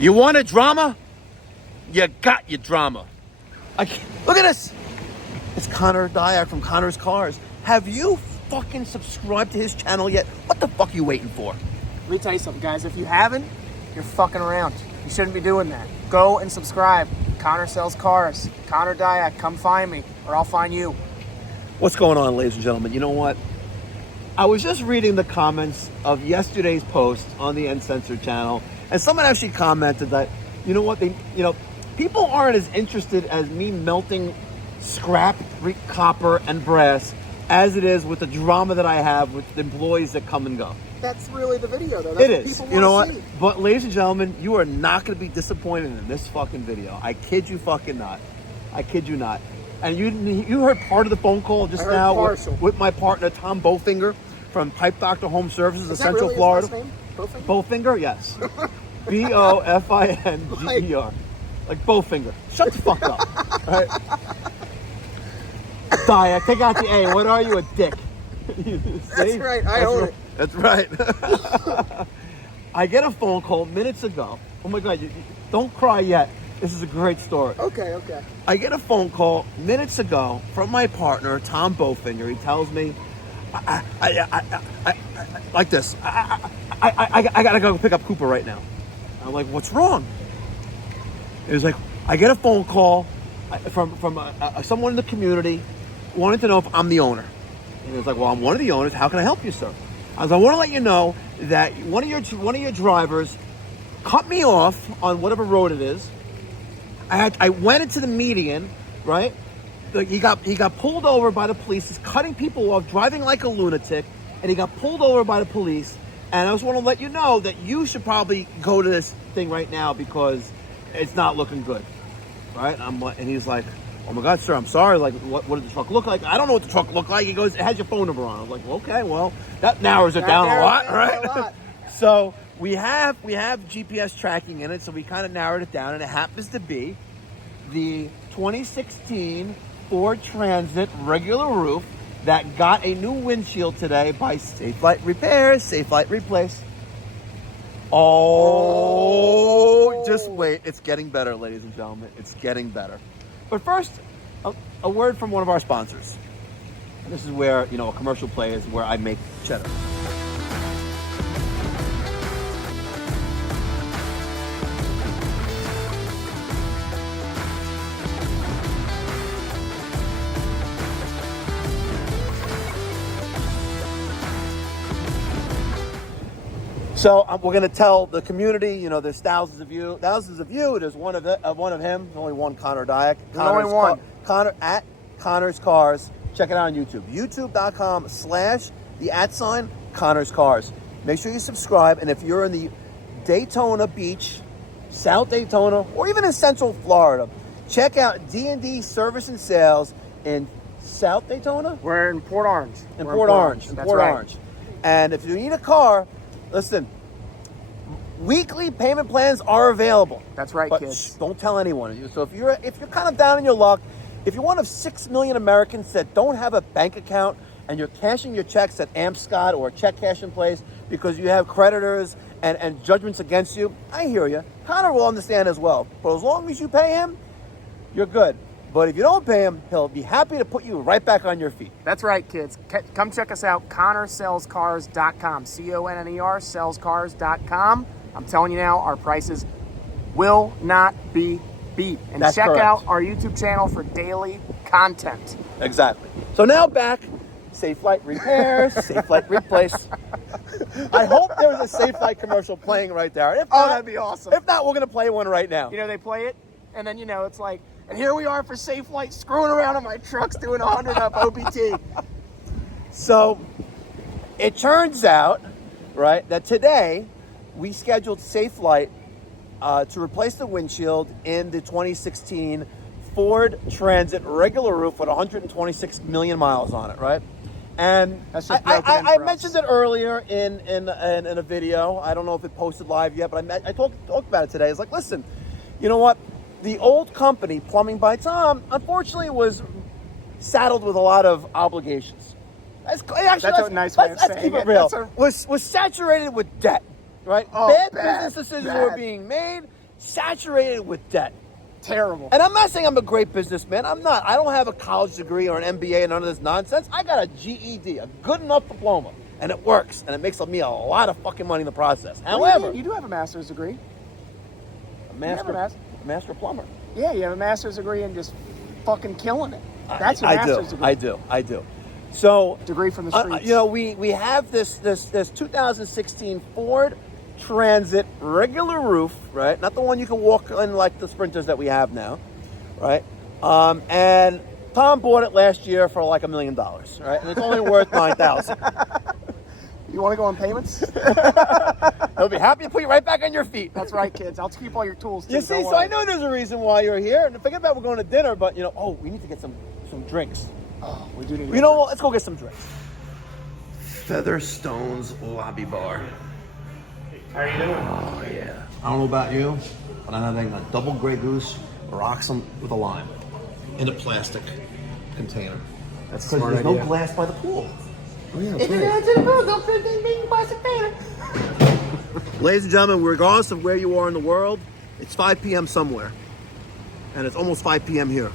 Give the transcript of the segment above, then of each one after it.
You want a drama? You got your drama. Look at this. It's Connor Dyack from Connor's Cars. Have you fucking subscribed to his channel yet? What the fuck are you waiting for? Let me tell you something, guys. If you haven't, you're fucking around. You shouldn't be doing that. Go and subscribe. Connor Sells Cars. Connor Dyack, come find me, or I'll find you. What's going on, ladies and gentlemen? You know what? I was just reading the comments of yesterday's post on the Uncensored channel, and someone actually commented that, you know what, people aren't as interested as me melting scrap, copper, and brass as it is with the drama that I have with the employees that come and go. That's really the video, though. It is. You know what? But, ladies and gentlemen, you are not going to be disappointed in this fucking video. I kid you fucking not. I kid you not. And you heard part of the phone call just now with my partner, Tom Bowfinger, from Pipe Doctor Home Services in Central Florida. Bowfinger? Yes. Bofinger. Like Bowfinger. Shut the fuck up. All right? Dyack, take out the A. What are you, a dick? That's right. I own it. That's right. I get a phone call minutes ago. Oh my God, don't cry yet. This is a great story. Okay. I get a phone call minutes ago from my partner, Tom Bowfinger. He tells me, like this, I gotta go pick up Cooper right now. I'm like, what's wrong? It was like, I get a phone call from someone in the community wanting to know if I'm the owner. And he was like, well, I'm one of the owners. How can I help you, sir? I was like, I want to let you know that one of your drivers cut me off on whatever road it is. I went into the median, right? He got pulled over by the police. He's cutting people off, driving like a lunatic, and he got pulled over by the police. And I just want to let you know that you should probably go to this thing right now because it's not looking good, right? And he's like, oh my God, sir, I'm sorry. Like, what did the truck look like? I don't know what the truck looked like. He goes, it has your phone number on it. I'm like, okay, well, that narrows it down a lot, right? So we have GPS tracking in it, so we kind of narrowed it down, and it happens to be the 2016 Ford Transit regular roof that got a new windshield today by Safelite Repairs, Safelite Replace. Oh, just wait. It's getting better, ladies and gentlemen. It's getting better. But first, a word from one of our sponsors. And this is where, a commercial play is where I make cheddar. So we're going to tell the community, there's thousands of you. There's one of him. There's only one Connor Dyack. Only one. Connor at Connor's Cars. Check it out on YouTube. YouTube.com/the @Connor's Cars. Make sure you subscribe. And if you're in the Daytona Beach, South Daytona, or even in Central Florida, check out D&D Service and Sales in South Daytona. We're in Port Orange. In Port Orange. And if you need a car, listen, weekly payment plans are available. That's right, but kids. Don't tell anyone. So if you're kind of down in your luck, if you're one of 6 million Americans that don't have a bank account and you're cashing your checks at AmScot or a check cashing place because you have creditors and judgments against you, I hear you. Connor will understand as well. But as long as you pay him, you're good. But if you don't pay him, he'll be happy to put you right back on your feet. That's right, kids. Come check us out, ConnorSellsCars.com. CONNER, sellscars.com. I'm telling you now, our prices will not be beat. And That's check correct. out our YouTube channel for daily content. Exactly. So now back, Safelite Repairs, Safelite Replace. I hope there's a Safelite commercial playing right there. If not, that'd be awesome. If not, we're going to play one right now. They play it, and then, it's like, and here we are for Safelite screwing around on my trucks doing 100 up OBT. So it turns out, right, that today we scheduled Safelite to replace the windshield in the 2016 Ford Transit regular roof with 126 million miles on it, right? And I mentioned it earlier in a video. I don't know if it posted live yet, but I talked about it today. It's like, listen, you know what? The old company, Plumbing by Tom, unfortunately was saddled with a lot of obligations. That's a nice way of saying it. Let's keep it real. Was saturated with debt, right? Bad business decisions were being made, saturated with debt. Terrible. And I'm not saying I'm a great businessman. I'm not. I don't have a college degree or an MBA and none of this nonsense. I got a GED, a good enough diploma, and it works, and it makes me a lot of fucking money in the process. However, you do have a master's degree. a master plumber. Yeah, you have a master's degree and just fucking killing it. That's your master's degree. I do. So degree from the streets. We have this 2016 Ford Transit regular roof, right? Not the one you can walk in like the Sprinters that we have now, right? And Tom bought it last year for like $1 million, right? And it's only worth $9,000. You want to go on payments? He'll be happy to put you right back on your feet. That's right, kids. I'll keep all your tools, too. You see, so I know there's a reason why you're here. And forget about we're going to dinner, but, we need to get some drinks. Oh, we do need to You know what? Let's go get some drinks. Featherstone's Lobby Bar. How are you doing? Oh, yeah. I don't know about you, but I'm having a double Grey Goose Roxham with a lime in a plastic container. That's a Because smart there's idea. no glass by the pool. Oh, yeah, that's right. Don't fit in plastic container. Ladies and gentlemen, regardless of where you are in the world, it's 5 p.m. somewhere. And it's almost 5 p.m. here.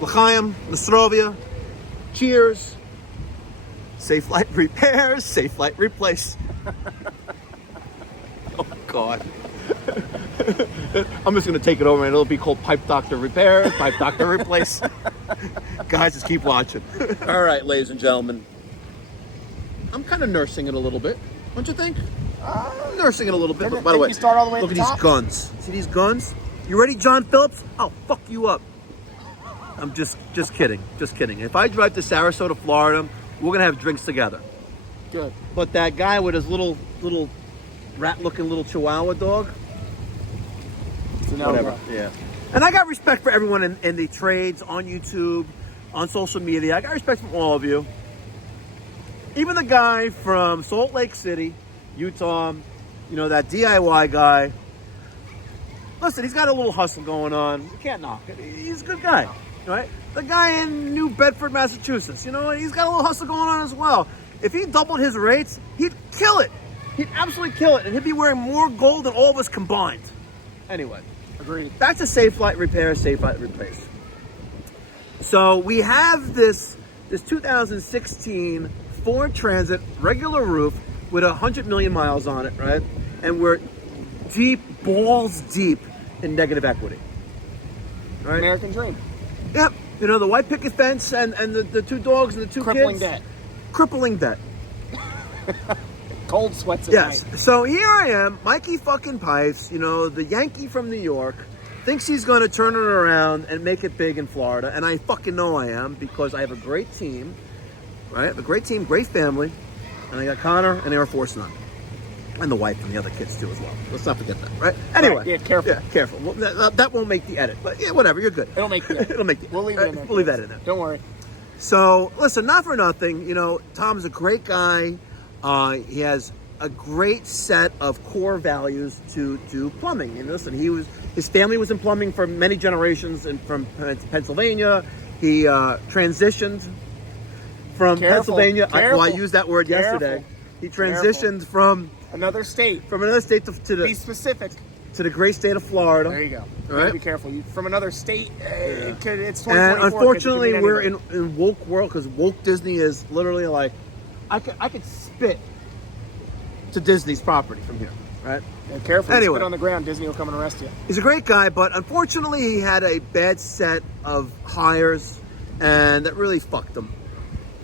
L'chaim, Nostrovia, cheers. Safelite repairs, Safelite replace. Oh, God. I'm just going to take it over and it'll be called Pipe Doctor Repairs, Pipe Doctor Replace. Guys, just keep watching. All right, ladies and gentlemen. I'm kind of nursing it a little bit, don't you think? I'm nursing it a little bit. By the way, you start all the way look at at the these top? guns. See these guns? You ready, John Phillips? I'll fuck you up. I'm just kidding. Just kidding. If I drive to Sarasota, Florida, we're gonna have drinks together. Good. But that guy with his little rat-looking little Chihuahua dog, No, whatever. Yeah. And I got respect for everyone in the trades, on YouTube, on social media. I got respect from all of you. Even the guy from Salt Lake City, Utah, that DIY guy. Listen, he's got a little hustle going on. You can't knock it. He's a good guy, right? The guy in New Bedford, Massachusetts, he's got a little hustle going on as well. If he doubled his rates, he'd kill it. He'd absolutely kill it. And he'd be wearing more gold than all of us combined. Anyway. Agreed. Back to Safelite Repair, Safelite Replace. So we have this 2016 Ford Transit regular roof with 100 million miles on it, right? And we're balls deep in negative equity. Right? American dream. Yep. The white picket fence and the two dogs and the two Crippling kids. debt. Crippling debt. Cold sweats at Yes. night. So here I am, Mikey fucking Pipes, the Yankee from New York, thinks he's going to turn it around and make it big in Florida. And I fucking know I am, because I have a great team, right? I have a great team, great family. And I got Connor and Air Force None. And the wife and the other kids too as well. Let's not forget that, right? Anyway. Right, yeah, careful. Yeah, careful. Well, that won't make the edit. But yeah, whatever, you're good. It'll make the edit. It'll make the edit. We'll leave it in there. We'll leave that in there. Don't worry. So, listen, not for nothing, Tom's a great guy. He has a great set of core values to do plumbing. And listen, his family was in plumbing for many generations from Pennsylvania. He transitioned from Pennsylvania. I used that word yesterday. He transitioned from another state. to the Be specific. to the great state of Florida. There you go. All right. Be careful. From another state. It's 2024. And unfortunately, it we're anywhere. in woke world, because woke Disney is literally like, I could spit to Disney's property from here, right? Yeah, careful. Anyway. Spit on the ground. Disney will come and arrest you. He's a great guy, but unfortunately, he had a bad set of hires, and that really fucked him.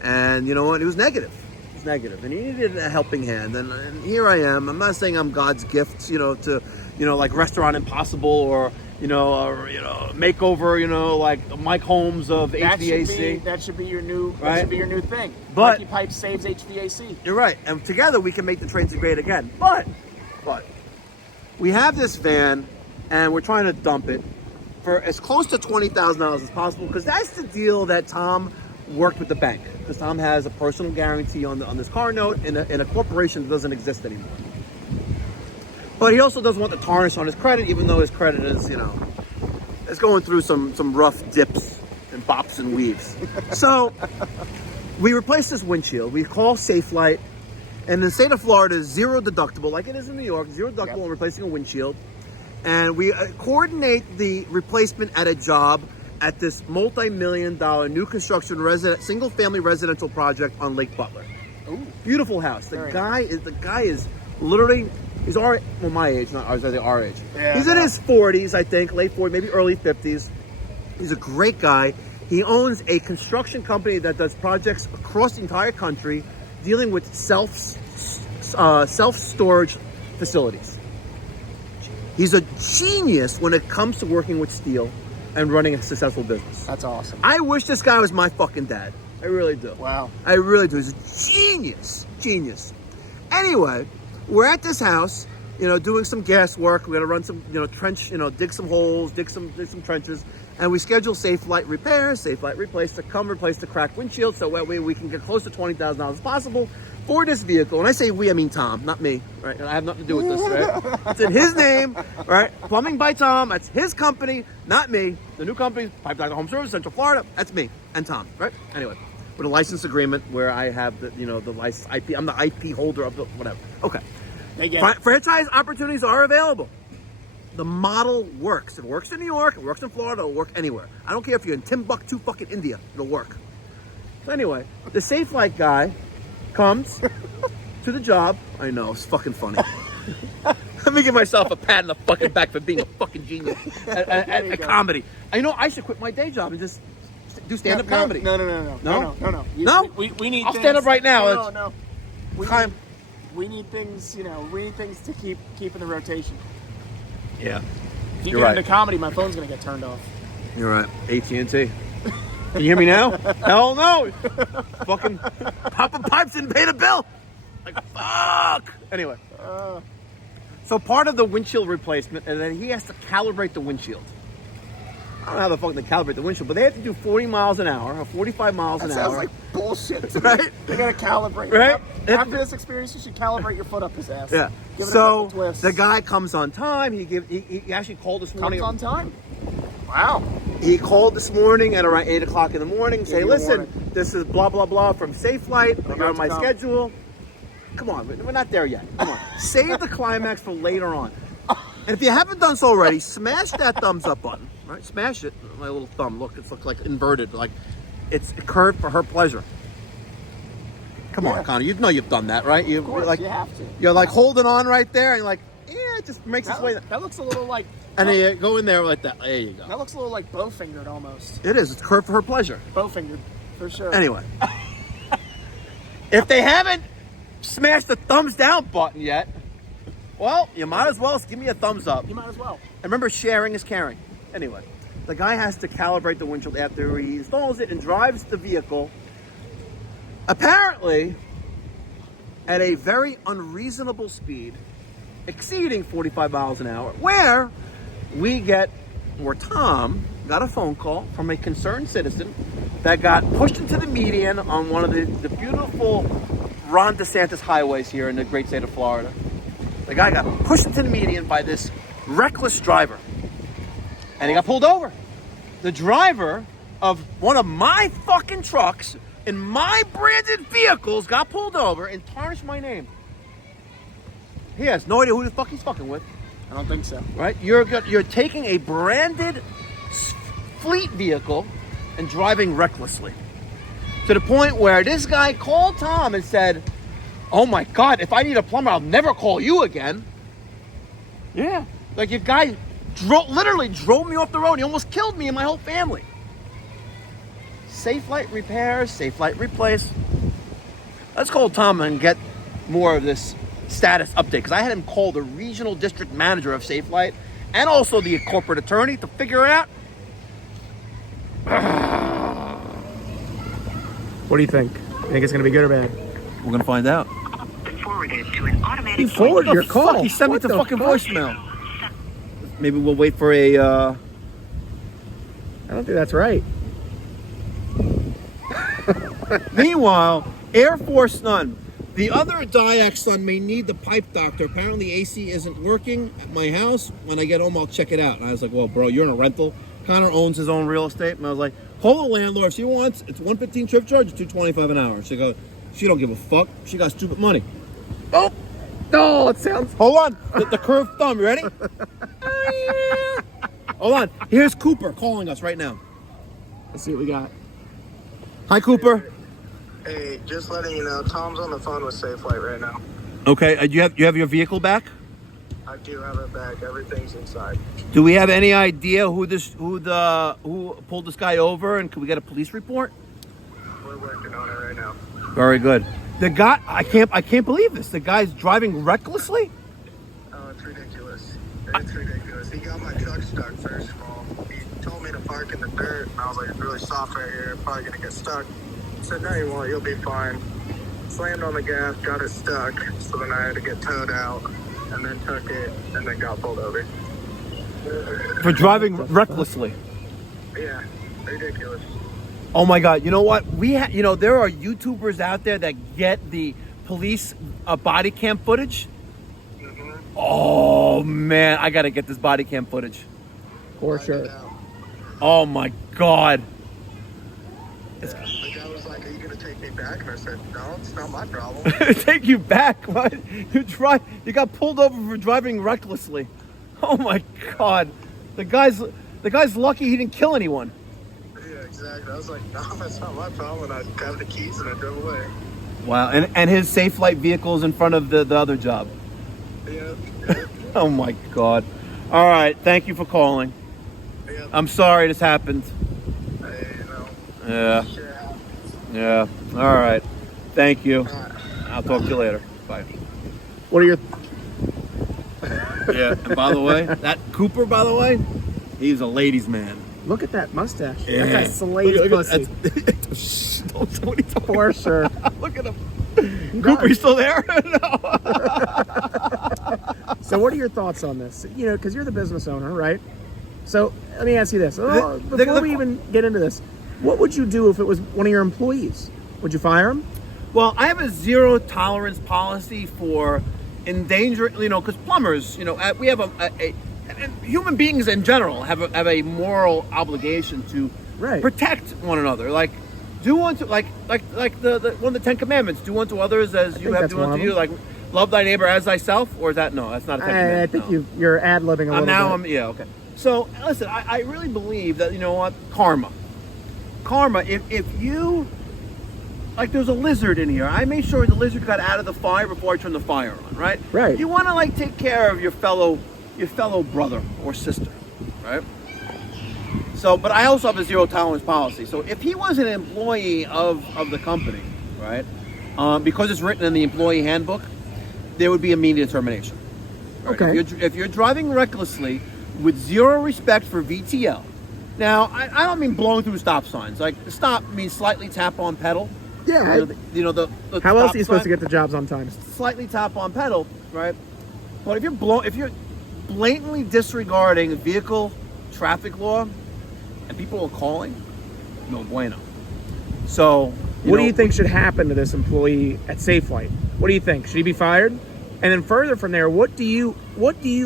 And you know what? It was negative. It was negative, and he needed a helping hand. And here I am. I'm not saying I'm God's gift, to, like Restaurant Impossible or makeover, like Mike Holmes of HVAC. That should be your new. Right? That should be your new thing. But Mikey Pipes saves HVAC. You're right, and together we can make the trains great again. But we have this van, and we're trying to dump it for as close to $20,000 as possible, because that's the deal that Tom worked with the bank. Because Tom has a personal guarantee on this car note in a corporation that doesn't exist anymore. But he also doesn't want the tarnish on his credit, even though his credit is, is going through some rough dips and bops and weaves. So we replaced this windshield. We call Safelite. And in the state of Florida, zero deductible, like it is in New York, zero deductible on replacing a windshield. and we coordinate the replacement at a job at this multi-million-dollar new construction single-family residential project on Lake Butler. Ooh. Beautiful house. The guy is literally, he's my age, not ours, I think our age. Yeah, he's in his 40s, I think, late 40s, maybe early 50s. He's a great guy. He owns a construction company that does projects across the entire country, dealing with self-storage facilities. He's a genius when it comes to working with steel and running a successful business. That's awesome. I wish this guy was my fucking dad. I really do. Wow. I really do. He's a genius. Anyway, we're at this house, doing some gas work. We're gonna run some, trench, dig some holes, dig some trenches, and we schedule Safelite repairs, Safelite replace the cracked windshield, so that way we can get close to $20,000 as possible for this vehicle. When I say we, I mean Tom, not me, right? I have nothing to do with this, right? It's in his name, right? Plumbing by Tom. That's his company, not me. The new company, Pipe Doctor Home Service, Central Florida. That's me and Tom, right? Anyway, with a license agreement where I have the license IP. I'm the IP holder of the whatever. Okay. Franchise opportunities are available. The model works. It works in New York. It works in Florida. It'll work anywhere. I don't care if you're in Timbuktu, fucking India. It'll work. So anyway, the Safelite guy comes to the job. I know, it's fucking funny. Let me give myself a pat on the fucking back for being a fucking genius at comedy. I should quit my day job and just do stand-up comedy. No. No? No? We need I'll things. stand up right now. No. We need things, we need things to keep in the rotation. Yeah. If you You're get right. into comedy, my phone's going to get turned off. You're right. AT&T. Can you hear me now? Hell no. Fucking popping pipes didn't pay the bill. Like, fuck. Anyway. So part of the windshield replacement, and then he has to calibrate the windshield. I don't know how the fuck they calibrate the windshield, but they have to do 40 miles an hour or 45 miles an hour. That sounds like bullshit to me. Right? They got to calibrate. Right? After this experience, you should calibrate your foot up his ass. Yeah. Give it a So couple twists. the guy comes on time. He actually called this morning. Comes on time. Wow. He called this morning at around 8 o'clock in the morning. Say, you a listen, warning. this is blah, blah, blah from Safelite. You're on my come. schedule. Come on, we're not there yet. Come on. Save the climax for later on. And if you haven't done so already, smash that thumbs up button. Right? Smash it. My little thumb. Look, it's like inverted. Like it's curved for her pleasure. Come on, Connor. You know you've done that, right? Of course, you have to. You're like holding on right there, and you're like, yeah, it just makes its way. That looks a little like... And then you go in there like that. There you go. That looks a little like bow-fingered almost. It is. It's curved for her pleasure. Bow-fingered, for sure. Anyway. If they haven't smashed the thumbs down button yet, well, you might as well give me a thumbs up. You might as well. And remember, sharing is caring. Anyway, the guy has to calibrate the windshield after he installs it and drives the vehicle, apparently at a very unreasonable speed, exceeding 45 miles an hour, where Tom got a phone call from a concerned citizen that got pushed into the median on one of the beautiful Ron DeSantis highways here in the great state of Florida. The guy got pushed into the median by this reckless driver, and he got pulled over. The driver of one of my fucking trucks in my branded vehicles got pulled over and tarnished my name. He has no idea who the fuck he's fucking with. I don't think so. Right? You're taking a branded fleet vehicle and driving recklessly. To the point where this guy called Tom and said, oh my God, if I need a plumber, I'll never call you again. Yeah. Like your guy literally drove me off the road. He almost killed me and my whole family. Safelite repairs, Safelite replace. Let's call Tom and get more of this status update, because I had him call the regional district manager of Safelite and also the corporate attorney to figure out. What do you think? You think it's going to be good or bad? We're going to find out. Forwarded to an automatic. He forwarded your call. Fuck? He sent me What to the fucking fuck? voicemail. Maybe we'll wait for a... I don't think that's right. Meanwhile, Air Force None. The other Diac son may need the pipe doctor. Apparently AC isn't working at my house. When I get home, I'll check it out. And I was like, well, bro, you're in a rental. Connor owns his own real estate. And I was like, call the landlord. If she wants, it's $115 trip charge, $225 an hour. She goes, she don't give a fuck. She got stupid money. Oh, no. Oh, it sounds. Hold on. The curved thumb. You ready? Hold on. Here's Cooper calling us right now. Let's see what we got. Hi, Cooper. Hey, just letting you know, Tom's on the phone with Safelite right now. Okay. You have your vehicle back? I do have it back. Everything's inside. Do we have any idea who pulled this guy over, and could we get a police report? We're working on it right now. Very good. The guy, I can't believe this. The guy's driving recklessly. Oh, it's ridiculous. It's ridiculous. He got my truck stuck first of all. He told me to park in the dirt, and I was like, it's really soft right here. Probably gonna get stuck. He said, no, you won't. You'll be fine. Slammed on the gas, got it stuck. So then I had to get towed out, and then took it, and then got pulled over. For driving recklessly. Yeah, ridiculous. Oh my God! You know what? There are YouTubers out there that get the police body cam footage. Mm-hmm. Oh man, I gotta get this body cam footage. For sure. Oh my God! Yeah. The guy was like, "Are you gonna take me back?" And I said, "No, it's not my problem." Take you back? What? You got pulled over for driving recklessly. Oh my God! The guy's lucky he didn't kill anyone. Yeah, exactly. I was like, no, that's not my problem. And I got the keys and I drove away. Wow, and his Safelite vehicle is in front of the other job. Yeah. Oh my God! All right, thank you for calling. Yeah. I'm sorry this happened. Hey, Yeah. shit happens. Yeah. All right. Thank you. All right. I'll talk to you later. Bye. What are your? Yeah. And by the way, that Cooper, by the way, he's a ladies' man. Look at that mustache. Yeah. That guy slays Look pussy. Shh, don't say what he's talking For about. sure. Look at him. Cooper, you still there? No. So what are your thoughts on this? Because you're the business owner, right? So let me ask you this. The- Before we even get into this, what would you do if it was one of your employees? Would you fire him? Well, I have a zero tolerance policy for endangering, because plumbers, we have and human beings in general have a moral obligation to Right. protect one another. Like, do unto like the one of the 10 Commandments: do unto others as you think have that's done one unto of you. Like, love thy neighbor as thyself, or is that no? That's not a 10 Commandment. I think no. you're ad-libbing a little bit. Yeah, okay. So listen, I really believe that karma. If you there's a lizard in here. I made sure the lizard got out of the fire before I turned the fire on. Right. Right. You want to take care of your fellow brother or sister, right? So, but I also have a zero tolerance policy. So if he was an employee of the company, right, because it's written in the employee handbook, there would be immediate termination. Right? Okay. If you're driving recklessly with zero respect for VTL, now I don't mean blowing through stop signs. Like, stop means slightly tap on pedal. Yeah. The How else stop are you supposed to sign, get to jobs on time? slightly tap on pedal, right? But if you're blatantly disregarding vehicle traffic law and people are calling, no bueno. So What do you think should happen to this employee at Safelite? What do you think? Should he be fired? And then further from there, what do you,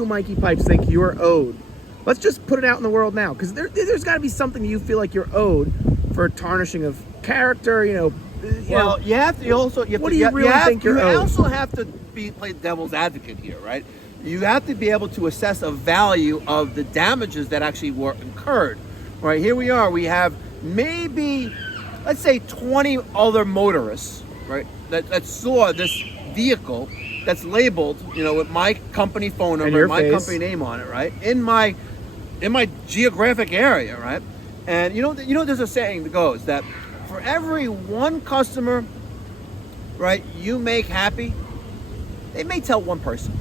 Mikey Pipes, think you're owed? Let's just put it out in the world now, because there's got to be something you feel like you're owed for tarnishing of character. What do you really think you're owed? You also have to play devil's advocate here, right? You have to be able to assess a value of the damages that actually were incurred. Right, here we are. We have maybe, let's say, 20 other motorists, right, that saw this vehicle that's labeled, with my company phone number, and my company name on it, right, in my geographic area, right. And there's a saying that goes that for every one customer, right, you make happy, they may tell one person.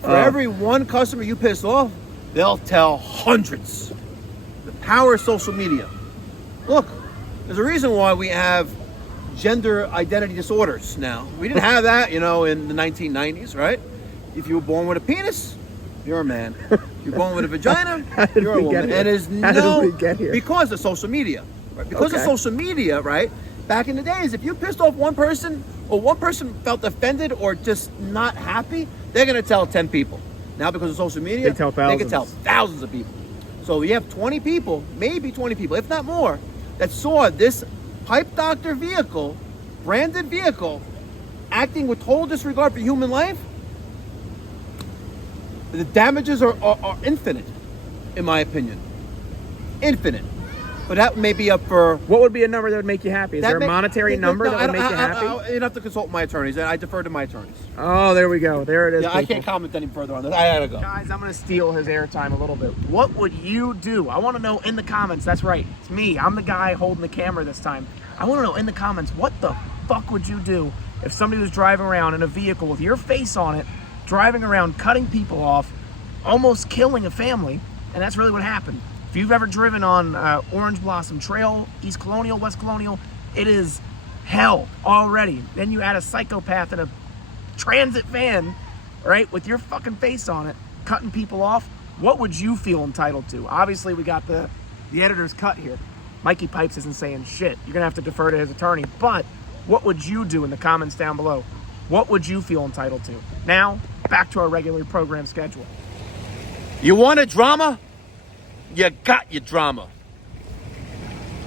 For every one customer you piss off, they'll tell hundreds. The power of social media. Look, there's a reason why we have gender identity disorders now. We didn't have that, in the 1990s, right? If you were born with a penis, you're a man. If you're born with a vagina, you're a woman. And there's because of social media. Right? Because of social media, right? Back in the days, if you pissed off one person, or one person felt offended or just not happy, they're going to tell 10 people. Now, because of social media, they can tell thousands of people. So you have 20 people, maybe 20 people, if not more, that saw this pipe doctor vehicle, branded vehicle, acting with total disregard for human life. The damages are infinite, in my opinion. Infinite. But that may be up for... What would be a number that would make you happy? Is there a monetary number that would make you happy? You'd have to consult my attorneys. I defer to my attorneys. Oh, there we go. There it is. Yeah, I can't comment any further on this. I gotta go. Guys, I'm going to steal his airtime a little bit. What would you do? I want to know in the comments. That's right. It's me. I'm the guy holding the camera this time. I want to know in the comments, what the fuck would you do if somebody was driving around in a vehicle with your face on it, driving around, cutting people off, almost killing a family, and that's really what happened. If you've ever driven on Orange Blossom Trail, East Colonial, West Colonial, it is hell already. Then you add a psychopath in a transit van, right, with your fucking face on it, cutting people off. What would you feel entitled to? Obviously, we got the editor's cut here. Mikey Pipes isn't saying shit. You're going to have to defer to his attorney. But what would you do in the comments down below? What would you feel entitled to? Now, back to our regular program schedule. You wanted drama? You got your drama.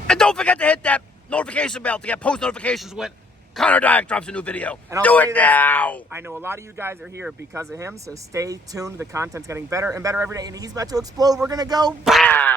And don't forget to hit that notification bell to get post notifications when Connor Dyack drops a new video. And I'll do say it this, now! I know a lot of you guys are here because of him, so stay tuned. The content's getting better and better every day, and he's about to explode. We're going to go BAM!